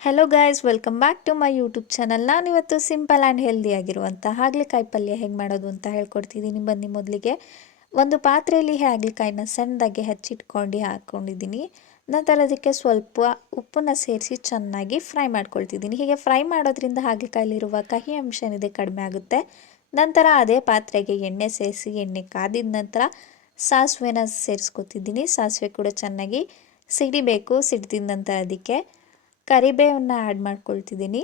Hello guys welcome back to my YouTube channel ನಾನಿವತ್ತು simple and healthy ಆಗಿರುವಂಥ ಹಾಗಲಕಾಯಿ ಪಲ್ಯ ಹೇಗೆ ಮಾಡೋದು ಅಂತ ಹೇಳ್ಕೊಡ್ತಿದ್ದೀನಿ. ಬನ್ನಿ ಮೊದಲಿಗೆ ಒಂದು ಪಾತ್ರೆಯಲ್ಲಿ ಹಾಗಲಕಾಯಿನ ಸಣ್ಣದಾಗಿ ಹಚ್ಚಿಟ್ಕೊಂಡು ಹಾಕ್ಕೊಂಡಿದ್ದೀನಿ ನಂತರ ಅದಕ್ಕೆ ಸ್ವಲ್ಪ ಉಪ್ಪನ್ನ ಸೇರಿಸಿ ಚೆನ್ನಾಗಿ ಫ್ರೈ ಮಾಡ್ಕೊಳ್ತಿದ್ದೀನಿ. ಹೀಗೆ ಫ್ರೈ ಮಾಡೋದ್ರಿಂದ ಹಾಗಲಕಾಯಲ್ಲಿರುವ ಕಹಿ ಅಂಶ ಏನಿದೆ ಕಡಿಮೆ ಆಗುತ್ತೆ. ನಂತರ ಅದೇ ಪಾತ್ರೆಗೆ ಎಣ್ಣೆ ಸೇರಿಸಿ, ಎಣ್ಣೆ ಕಾದಿದ ನಂತರ ಸಾಸಿವೆನ ಸೇರಿಸ್ಕೊತಿದ್ದೀನಿ. ಸಾಸಿವೆ ಕೂಡ ಚೆನ್ನಾಗಿ ಸಿಡಿಬೇಕು. ಸಿಡಿದ ನಂತರ ಅದಕ್ಕೆ ಕರಿಬೇವನ್ನು ಆ್ಯಡ್ ಮಾಡ್ಕೊಳ್ತಿದ್ದೀನಿ.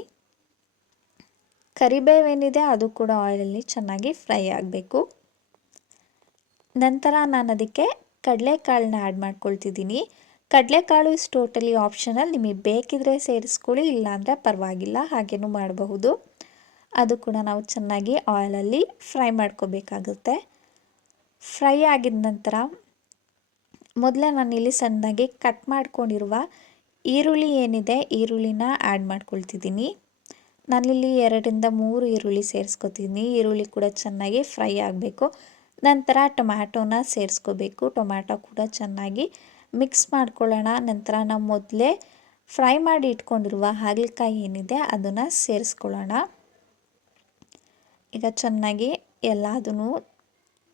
ಕರಿಬೇವೇನಿದೆ ಅದು ಕೂಡ ಆಯಿಲಲ್ಲಿ ಚೆನ್ನಾಗಿ ಫ್ರೈ ಆಗಬೇಕು. ನಂತರ ನಾನು ಅದಕ್ಕೆ ಕಡಲೆಕಾಳನ್ನ ಆ್ಯಡ್ ಮಾಡ್ಕೊಳ್ತಿದ್ದೀನಿ. ಕಡಲೆಕಾಳು ಇಸ್ ಟೋಟಲಿ ಆಪ್ಷನಲ್ ನಿಮಗೆ ಬೇಕಿದ್ರೆ ಸೇರಿಸ್ಕೊಳ್ಳಿ, ಇಲ್ಲಾಂದರೆ ಪರವಾಗಿಲ್ಲ, ಹಾಗೇನೂ ಮಾಡಬಹುದು. ಅದು ಕೂಡ ನಾವು ಚೆನ್ನಾಗಿ ಆಯಿಲಲ್ಲಿ ಫ್ರೈ ಮಾಡ್ಕೋಬೇಕಾಗುತ್ತೆ. ಫ್ರೈ ಆಗಿದ ನಂತರ ಮೊದಲೇ ನಾನು ಇಲ್ಲಿ ಸಣ್ಣದಾಗಿ ಕಟ್ ಮಾಡ್ಕೊಂಡಿರುವ ಈರುಳ್ಳಿ ಏನಿದೆ, ಈರುಳ್ಳಿನ ಆ್ಯಡ್ ಮಾಡ್ಕೊಳ್ತಿದ್ದೀನಿ. ನಾನಿಲ್ಲಿ ಎರಡರಿಂದ ಮೂರು ಈರುಳ್ಳಿ ಸೇರಿಸ್ಕೊತೀನಿ. ಈರುಳ್ಳಿ ಕೂಡ ಚೆನ್ನಾಗಿ ಫ್ರೈ ಆಗಬೇಕು. ನಂತರ ಟೊಮ್ಯಾಟೋನ ಸೇರಿಸ್ಕೋಬೇಕು. ಟೊಮ್ಯಾಟೊ ಕೂಡ ಚೆನ್ನಾಗಿ ಮಿಕ್ಸ್ ಮಾಡ್ಕೊಳ್ಳೋಣ. ನಂತರ ನಾವು ಮೊದಲೇ ಫ್ರೈ ಮಾಡಿ ಇಟ್ಕೊಂಡಿರುವ ಹಾಗಲಕಾಯಿ ಏನಿದೆ, ಅದನ್ನು ಸೇರಿಸ್ಕೊಳ್ಳೋಣ. ಈಗ ಚೆನ್ನಾಗಿ ಎಲ್ಲದನ್ನು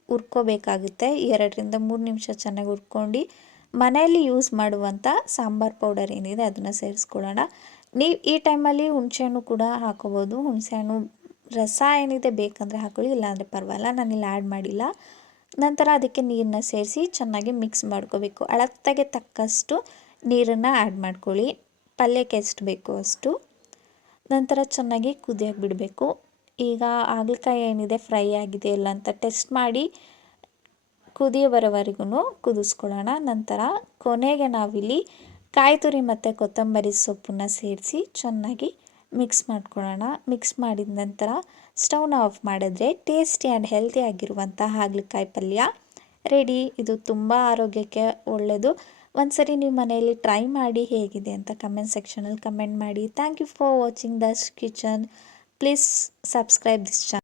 ಹುರ್ಕೋಬೇಕಾಗುತ್ತೆ. ಎರಡರಿಂದ ಮೂರು ನಿಮಿಷ ಚೆನ್ನಾಗಿ ಹುರ್ಕೊಂಡು ಮನೆಯಲ್ಲಿ ಯೂಸ್ ಮಾಡುವಂಥ ಸಾಂಬಾರು ಪೌಡರ್ ಏನಿದೆ ಅದನ್ನು ಸೇರಿಸ್ಕೊಳ್ಳೋಣ. ನೀವು ಈ ಟೈಮಲ್ಲಿ ಹುಣಸೆಹಣ್ಣು ಕೂಡ ಹಾಕೋಬೋದು. ಹುಣಸೆಹಣ್ಣು ರಸ ಏನಿದೆ ಬೇಕಂದರೆ ಹಾಕೊಳ್ಳಿ, ಇಲ್ಲಾಂದರೆ ಪರವಾಗಿಲ್ಲ. ನಾನಿಲ್ಲಿ ಆ್ಯಡ್ ಮಾಡಿಲ್ಲ. ನಂತರ ಅದಕ್ಕೆ ನೀರನ್ನ ಸೇರಿಸಿ ಚೆನ್ನಾಗಿ ಮಿಕ್ಸ್ ಮಾಡ್ಕೋಬೇಕು. ಅಳತೆಗೆ ತಕ್ಕಷ್ಟು ನೀರನ್ನು ಆ್ಯಡ್ ಮಾಡ್ಕೊಳ್ಳಿ. ಪಲ್ಯಕ್ಕೆ ಎಷ್ಟು ಬೇಕೋ ಅಷ್ಟು. ನಂತರ ಚೆನ್ನಾಗಿ ಕುದಿಯೋಕೆ ಬಿಡಬೇಕು. ಈಗ ಹಾಗಲಕಾಯಿ ಏನಿದೆ ಫ್ರೈ ಆಗಿದೆ ಇಲ್ಲ ಅಂತ ಟೆಸ್ಟ್ ಮಾಡಿ ಕುದಿಯ ಬರೋವರೆಗೂ ಕುದಿಸ್ಕೊಳ್ಳೋಣ. ನಂತರ ಕೊನೆಗೆ ನಾವಿಲ್ಲಿ ಕಾಯಿ ತುರಿ ಮತ್ತು ಕೊತ್ತಂಬರಿ ಸೊಪ್ಪನ್ನು ಸೇರಿಸಿ ಚೆನ್ನಾಗಿ ಮಿಕ್ಸ್ ಮಾಡ್ಕೊಳ್ಳೋಣ. ಮಿಕ್ಸ್ ಮಾಡಿದ ನಂತರ ಸ್ಟವ್ನ ಆಫ್ ಮಾಡಿದ್ರೆ ಟೇಸ್ಟಿ ಆ್ಯಂಡ್ ಹೆಲ್ತಿ ಆಗಿರುವಂಥ ಹಾಗಲಕಾಯಿ ಪಲ್ಯ ರೆಡಿ ಇದು ತುಂಬ ಆರೋಗ್ಯಕ್ಕೆ ಒಳ್ಳೆಯದು ಒಂದ್ಸರಿ ನೀವು ಮನೆಯಲ್ಲಿ ಟ್ರೈ ಮಾಡಿ ಹೇಗಿದೆ ಅಂತ ಕಮೆಂಟ್ ಸೆಕ್ಷನಲ್ಲಿ ಕಮೆಂಟ್ ಮಾಡಿ. Thank you for watching this kitchen please subscribe this channel